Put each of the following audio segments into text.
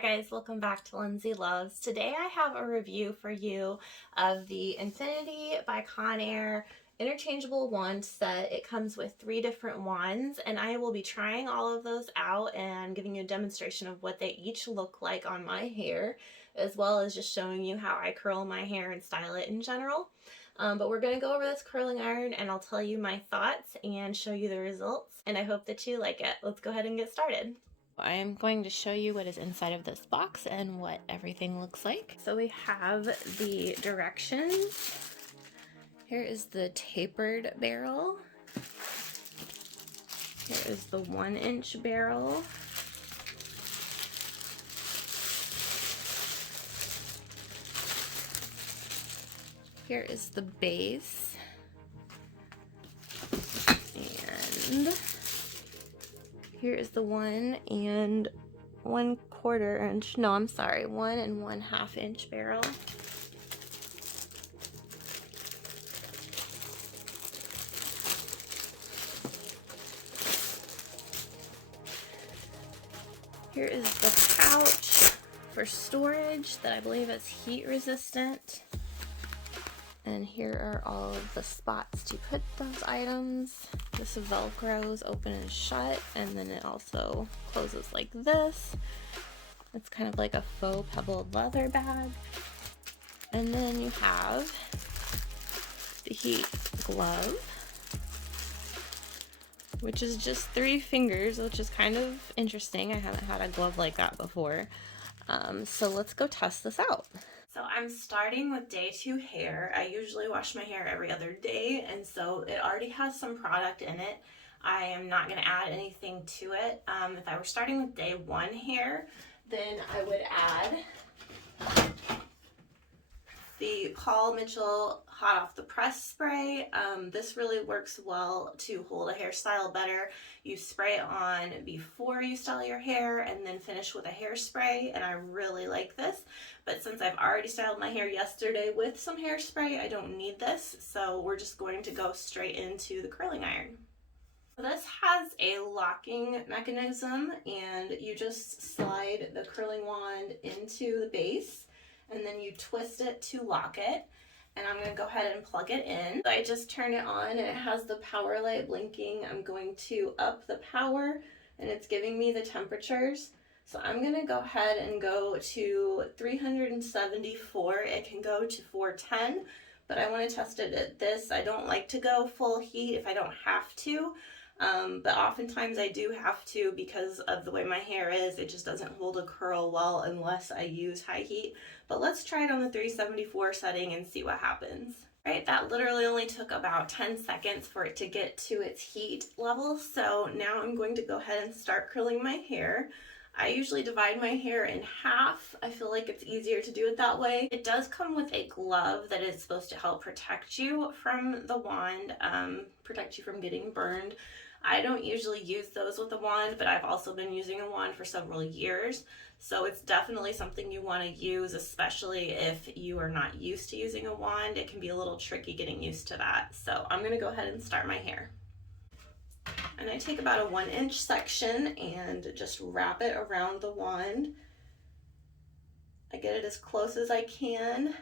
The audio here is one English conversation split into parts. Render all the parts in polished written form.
guys, welcome back to Lindsey Loves. Today I have a review for you of the Infiniti by Conair interchangeable wand set. It comes with 3 different wands and I will be trying all of those out and giving you a demonstration of what they each look like on my hair, as well as just showing you how I curl my hair and style it in general. But we're going to go over this curling iron and I'll tell you my thoughts and show you the results, and I hope that you like it. Let's go ahead and get started. I'm going to show you what is inside of this box and what everything looks like. So we have the directions. Here is the tapered barrel. Here is the 1-inch barrel. Here is the base. And here is the 1 1/4 inch, no, I'm sorry, 1 1/2 inch barrel. Here is the pouch for storage that I believe is heat resistant. And here are all of the spots to put those items. This velcros open and shut, and then it also closes like this. It's kind of like a faux pebbled leather bag. And then you have the heat glove, which is just 3 fingers, which is kind of interesting. I haven't had a glove like that before. So let's go test this out. So I'm starting with day 2 hair. I usually wash my hair every other day, and so it already has some product in it. I am not going to add anything to it. If I were starting with day 1 hair, then I would add the Paul Mitchell hot off the press spray. This really works well to hold a hairstyle better. You spray it on before you style your hair and then finish with a hairspray, and I really like this. But since I've already styled my hair yesterday with some hairspray, I don't need this, so we're just going to go straight into the curling iron. This has a locking mechanism, and you just slide the curling wand into the base and then you twist it to lock it. And I'm going to go ahead and plug it in. I just turn it on and it has the power light blinking. I'm going to up the power and it's giving me the temperatures. So I'm going to go ahead and go to 374. It can go to 410, but I want to test it at this. I don't like to go full heat if I don't have to. But oftentimes I do have to because of the way my hair is. It just doesn't hold a curl well unless I use high heat. But let's try it on the 374 setting and see what happens. Right, that literally only took about 10 seconds for it to get to its heat level. So now I'm going to go ahead and start curling my hair. I usually divide my hair in half. I feel like it's easier to do it that way. It does come with a glove that is supposed to help protect you from the wand, protect you from getting burned. I don't usually use those with a wand, but I've also been using a wand for several years. So it's definitely something you want to use, especially if you are not used to using a wand. It can be a little tricky getting used to that. So I'm going to go ahead and start my hair. And I take about a 1-inch section and just wrap it around the wand. I get it as close as I can.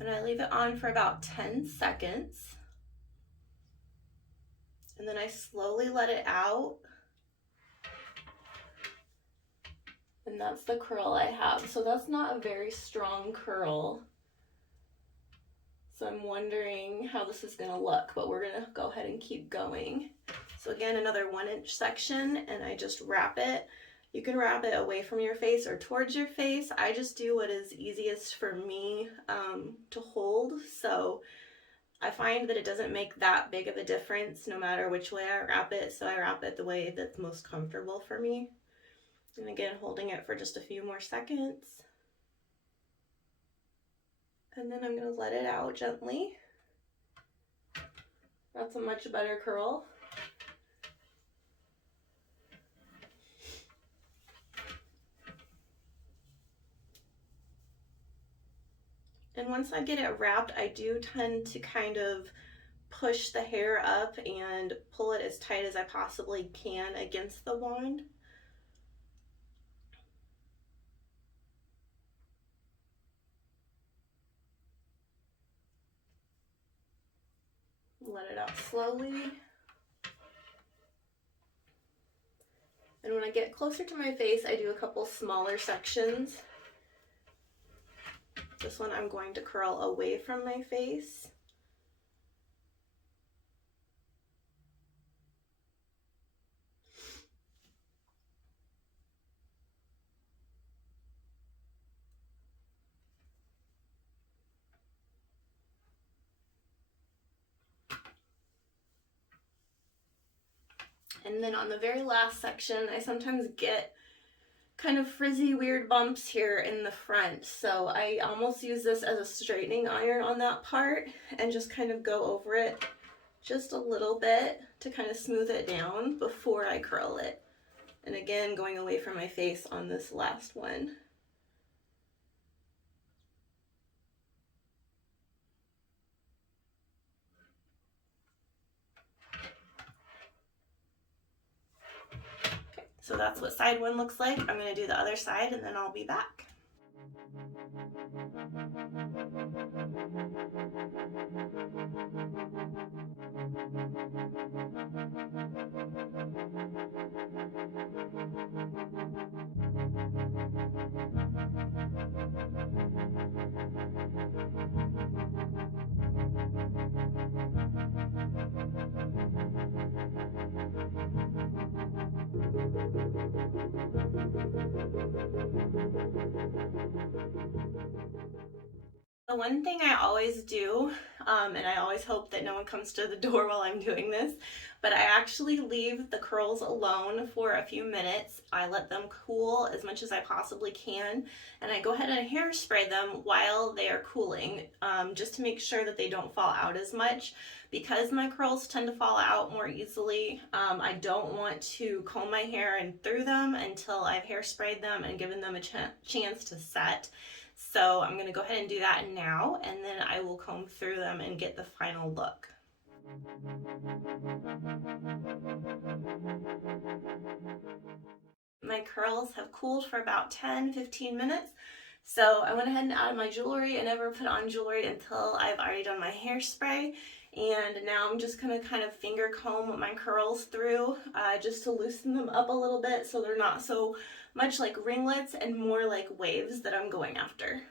And I leave it on for about 10 seconds. And then I slowly let it out. And that's the curl I have. So that's not a very strong curl. So I'm wondering how this is gonna look, but we're gonna go ahead and keep going. So again, another 1-inch section, and I just wrap it. You can wrap it away from your face or towards your face. I just do what is easiest for me to hold. So I find that it doesn't make that big of a difference no matter which way I wrap it. So I wrap it the way that's most comfortable for me. And again, holding it for just a few more seconds. And then I'm going to let it out gently. That's a much better curl. And once I get it wrapped, I do tend to kind of push the hair up and pull it as tight as I possibly can against the wand. Let it out slowly. And when I get closer to my face, I do a couple smaller sections. This one I'm going to curl away from my face. And then on the very last section, I sometimes get kind of frizzy, weird bumps here in the front. So I almost use this as a straightening iron on that part and just kind of go over it just a little bit to kind of smooth it down before I curl it. And again, going away from my face on this last one. So that's what side one looks like. I'm going to do the other side and then I'll be back. The one thing I always do, and I always hope that no one comes to the door while I'm doing this, but I actually leave the curls alone for a few minutes. I let them cool as much as I possibly can, and I go ahead and hairspray them while they are cooling, just to make sure that they don't fall out as much. Because my curls tend to fall out more easily, I don't want to comb my hair and through them until I've hairsprayed them and given them a chance to set. So I'm going to go ahead and do that now, and then I will comb through them and get the final look. My curls have cooled for about 10-15 minutes. So I went ahead and added my jewelry. I never put on jewelry until I've already done my hairspray. And now I'm just going to kind of finger comb my curls through just to loosen them up a little bit so they're not so much like ringlets and more like waves that I'm going after.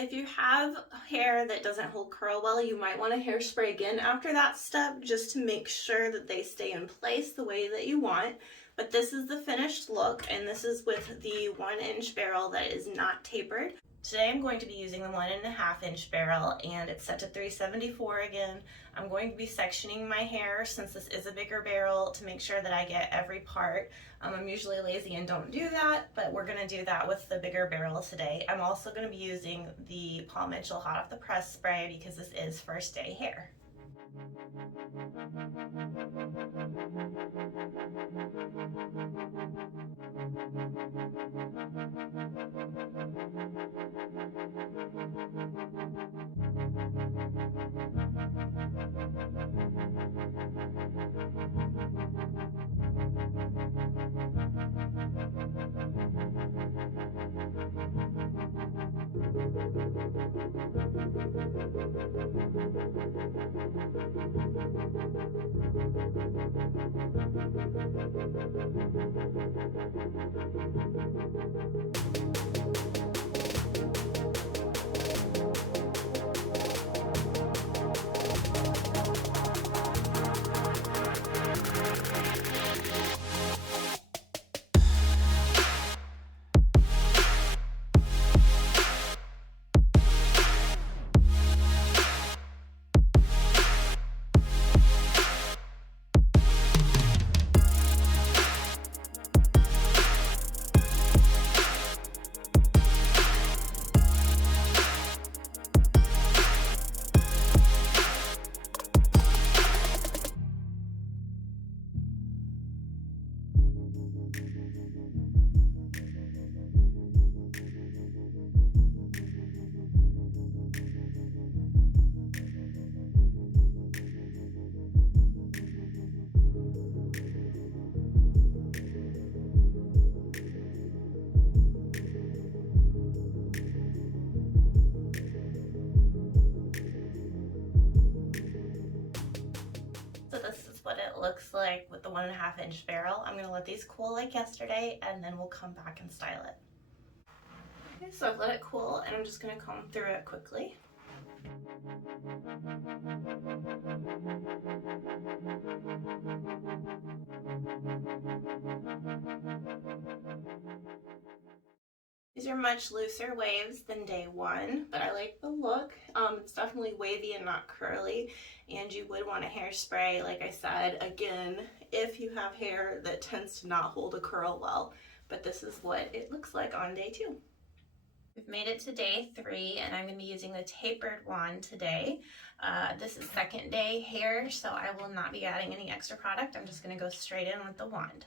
If you have hair that doesn't hold curl well, you might want to hairspray again after that step just to make sure that they stay in place the way that you want. But this is the finished look, and this is with the 1-inch barrel that is not tapered. Today I'm going to be using the 1.5-inch barrel, and it's set to 374 again. I'm going to be sectioning my hair since this is a bigger barrel to make sure that I get every part. I'm usually lazy and don't do that, but we're going to do that with the bigger barrel today. I'm also going to be using the Paul Mitchell Hot Off the Press spray because this is first day hair. like with the 1.5-inch barrel. I'm gonna let these cool like yesterday, and then we'll come back and style it. Okay, so I've let it cool, and I'm just gonna comb through it quickly. These are much looser waves than day one, but I like the look. It's definitely wavy and not curly, and you would want a hairspray, like I said, again, if you have hair that tends to not hold a curl well, but this is what it looks like on day 2. We've made it to day 3, and I'm going to be using the tapered wand today. This is second day hair, so I will not be adding any extra product. I'm just going to go straight in with the wand.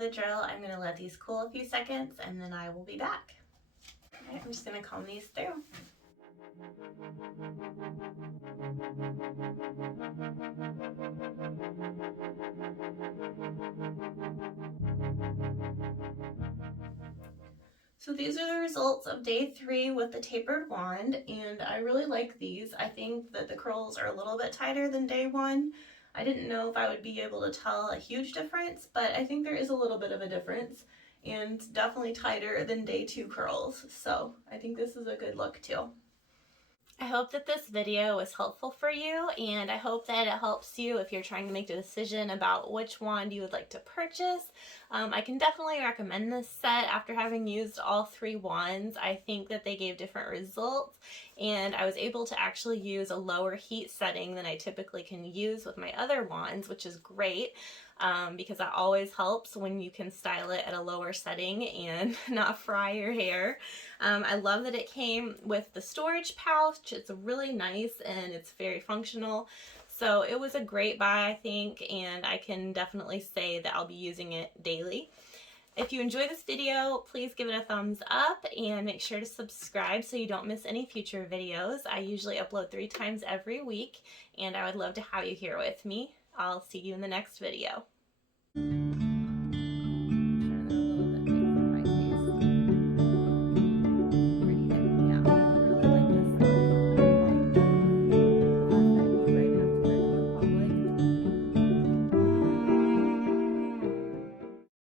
The drill. I'm going to let these cool a few seconds, and then I will be back. Right, I'm just going to comb these through. So these are the results of day 3 with the tapered wand, and I really like these. I think that the curls are a little bit tighter than day 1. I didn't know if I would be able to tell a huge difference, but I think there is a little bit of a difference, and definitely tighter than day 2 curls. So I think this is a good look too. I hope that this video was helpful for you, and I hope that it helps you if you're trying to make a decision about which wand you would like to purchase. I can definitely recommend this set after having used all 3 wands. I think that they gave different results, and I was able to actually use a lower heat setting than I typically can use with my other wands, which is great. Because that always helps when you can style it at a lower setting and not fry your hair. I love that it came with the storage pouch. It's really nice and it's very functional. So it was a great buy, I think, and I can definitely say that I'll be using it daily. If you enjoy this video, please give it a thumbs up and make sure to subscribe so you don't miss any future videos. I usually upload 3 times every week, and I would love to have you here with me. I'll see you in the next video.